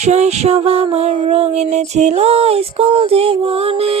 শৈশব আমার রঙিন ছিল স্কুল জীবনে।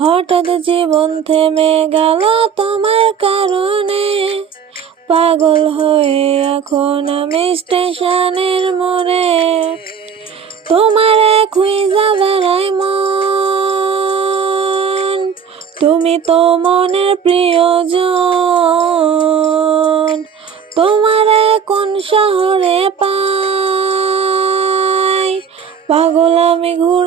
হঠাৎ জীবন থেমে গেল তোমার কারণে। পাগল হয়ে এখন আমি স্টেশনের মোড়ে। তোমারে খুঁজা বেড়াই মন। তুমি তো মনের প্রিয়জন। তোমারে কোন শহরে পাই। পাগল আমি ঘুরে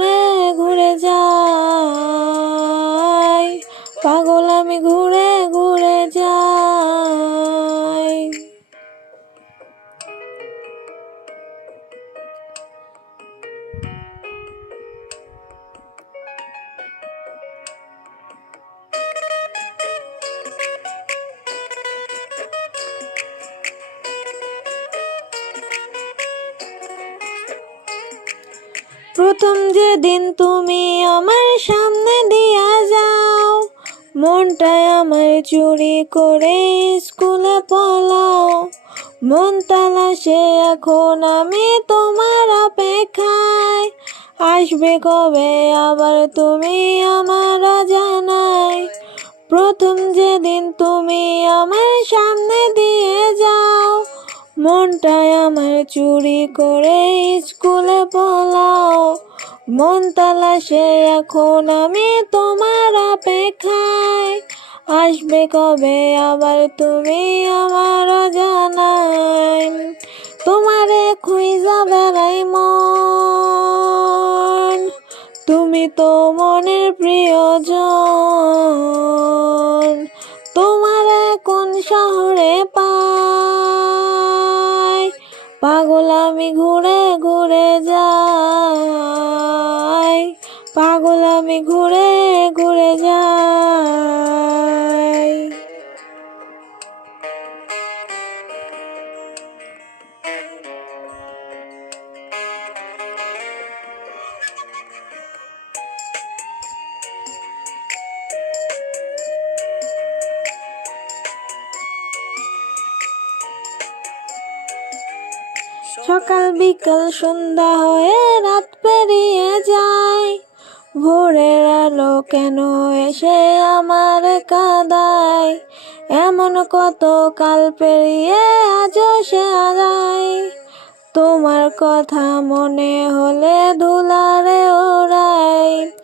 প্রথম যেদিন তুমি আমার সামনে দিয়া যাও মনটায় আমার চুরি করে স্কুলে পলাও। মন তালাশে এখন আমি তোমার অপেক্ষায়, আসবে কবে আবার তুমি আমার জানাই প্রথম যেদিন তুমি আমার সামনে মনটায় আমার চুরি করে স্কুলে পলাও। মন তালাশে এখন আমি তোমার অপেক্ষায়। আসবে কবে আবার তুমি আমার জানাই তোমারে খুঁজা বেড়াই মন। তুমি তো মনের প্রিয়জন। তোমার কোন শহরে আমি ঘুরে ঘুরে যাই। পাগল আমি ঘুরে সকাল বিকাল সন্ধ্যা হয়ে রাত পেরিয়ে যায়। ভোরের আলো কেন এসে আমার কাদায়? এমন কত কাল পেরিয়ে আজও সে তোমার কথা মনে হলে ধুলারে সক-